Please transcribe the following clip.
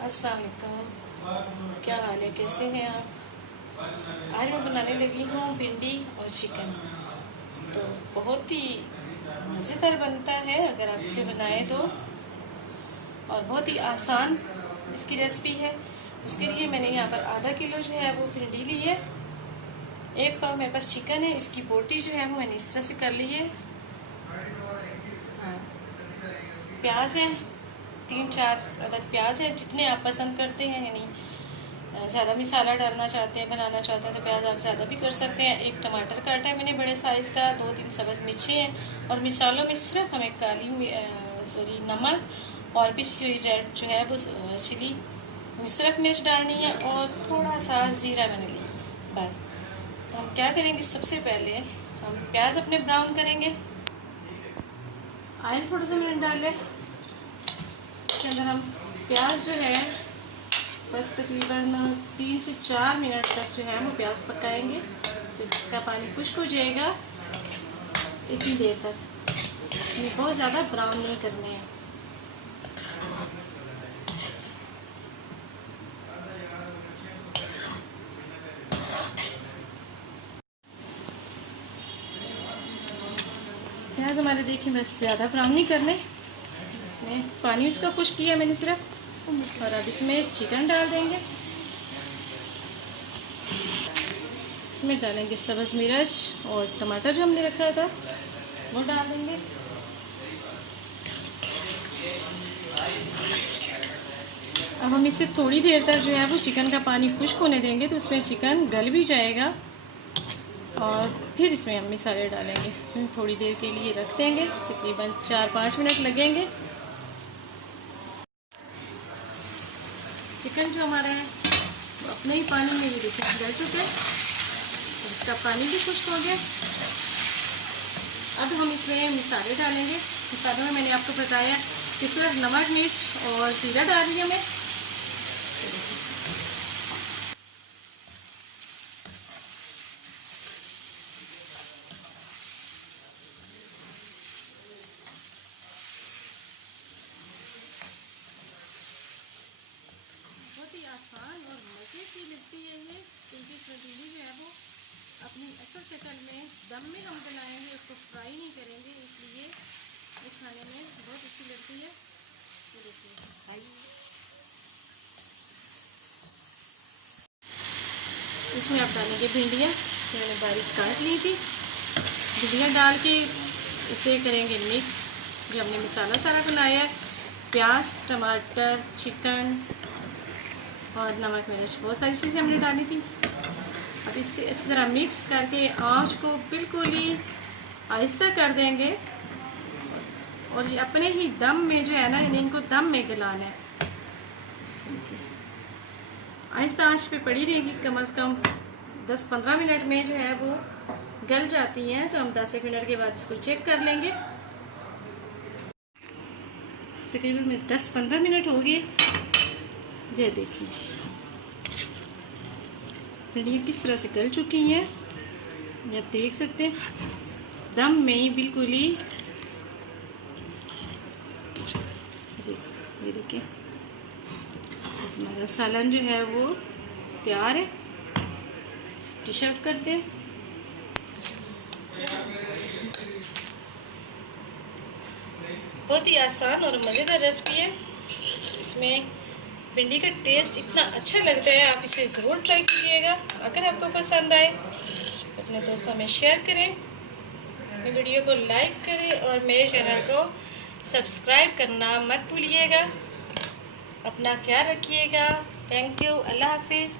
अस्सलाम वालेकुम, क्या हाल है, कैसे हैं आप। आज मैं बनाने लगी हूँ भिंडी और चिकन। तो बहुत ही मज़ेदार बनता है अगर आप इसे बनाएं तो, और बहुत ही आसान इसकी रेसिपी है। उसके लिए मैंने यहाँ पर आधा किलो जो है वो भिंडी ली है। 1 पाव मेरे पास चिकन है, इसकी बोटी जो है वो मैंने इस तरह से कर ली है। हाँ, प्याज है 3-4 अदद प्याज है, जितने आप पसंद करते हैं, यानी ज़्यादा मसाला डालना चाहते हैं, बनाना चाहते हैं तो प्याज आप ज़्यादा भी कर सकते हैं। 1 टमाटर काटा है मैंने बड़े साइज़ का, 2-3 सब्ज़ मिर्ची हैं। और मिसालों में सिर्फ हमें नमक और पिसी हुई रेड जो है वो चिली सिर्फ मिर्च डालनी है, और थोड़ा सा ज़ीरा मैंने लिया बस। तो हम क्या करेंगे, सबसे पहले हम प्याज अपने ब्राउन करेंगे। ऑयल थोड़ा सा मैंने डाल लिया, के अंदर हम प्याज जो है बस तकरीबन 3 से 4 मिनट तक जो है वो प्याज पकाएंगे। तो इसका पानी खुश्क हो जाएगा इतनी देर तक, ये बहुत ज़्यादा ब्राउन नहीं करने हैं। प्याज हमारे देखिए बस ज़्यादा ब्राउन नहीं करने, इसमें पानी उसका खुश्क किया मैंने सिर्फ। और अब इसमें चिकन डाल देंगे, इसमें डालेंगे सब्ज़ मिर्च और टमाटर जो हमने रखा था वो डाल देंगे। अब हम इसे थोड़ी देर तक जो है वो चिकन का पानी खुश्क होने देंगे, तो इसमें चिकन गल भी जाएगा। और फिर इसमें हम मसाले डालेंगे, इसमें थोड़ी देर के लिए रख देंगे, तकरीबन 4-5 मिनट लगेंगे। चिकन जो हमारा है वो अपने ही पानी में ये देखिए गल चुका है, और इसका पानी भी खुश्क हो गया। अब हम इसमें मसाले डालेंगे। मसालों में मैंने आपको बताया कि सिर्फ नमक मिर्च और ज़ीरा डाल दिया मैं। बहुत ही आसान और मज़े की लगती है ये, क्योंकि इसमें भिंडी जो है वो अपनी असल शक्ल में दम में हम बनाएंगे, उसको फ्राई नहीं करेंगे, इसलिए ये खाने में बहुत अच्छी लगती है। ये देखिए, इसमें आप डालेंगे भिंडियाँ, मैंने बारीक काट ली थी। भिंडियाँ डाल के उसे करेंगे मिक्स, जो हमने मसाला सारा बनाया है, प्याज, टमाटर, चिकन और नमक मिर्च, बहुत सारी चीज़ें हमने डाली थी। अब इससे अच्छी तरह मिक्स करके आंच को बिल्कुल ही आहिस्ता कर देंगे, और ये अपने ही दम में जो है ना, यानी इनको दम में गलाना है। आहिस्ता आंच पे पड़ी रहेगी, कम से कम 10-15 मिनट में जो है वो गल जाती हैं। तो हम 10 मिनट के बाद इसको चेक कर लेंगे। तकरीबन 10-15 मिनट हो गए, ये देखिए जी भिंडियाँ किस तरह से गल चुकी हैं, ये आप देख सकते हैं, दम में ही बिल्कुल ही। ये देखिए हमारा सालन जो है वो तैयार है। डिश आउट करते हैं। बहुत ही आसान और मज़ेदार रेसिपी है, इसमें भिंडी का टेस्ट इतना अच्छा लगता है, आप इसे ज़रूर ट्राई कीजिएगा। अगर आपको पसंद आए तो अपने दोस्तों में शेयर करें, अपनी वीडियो को लाइक करें, और मेरे चैनल को सब्सक्राइब करना मत भूलिएगा। अपना ख्याल रखिएगा। थैंक यू, अल्लाह हाफिज़।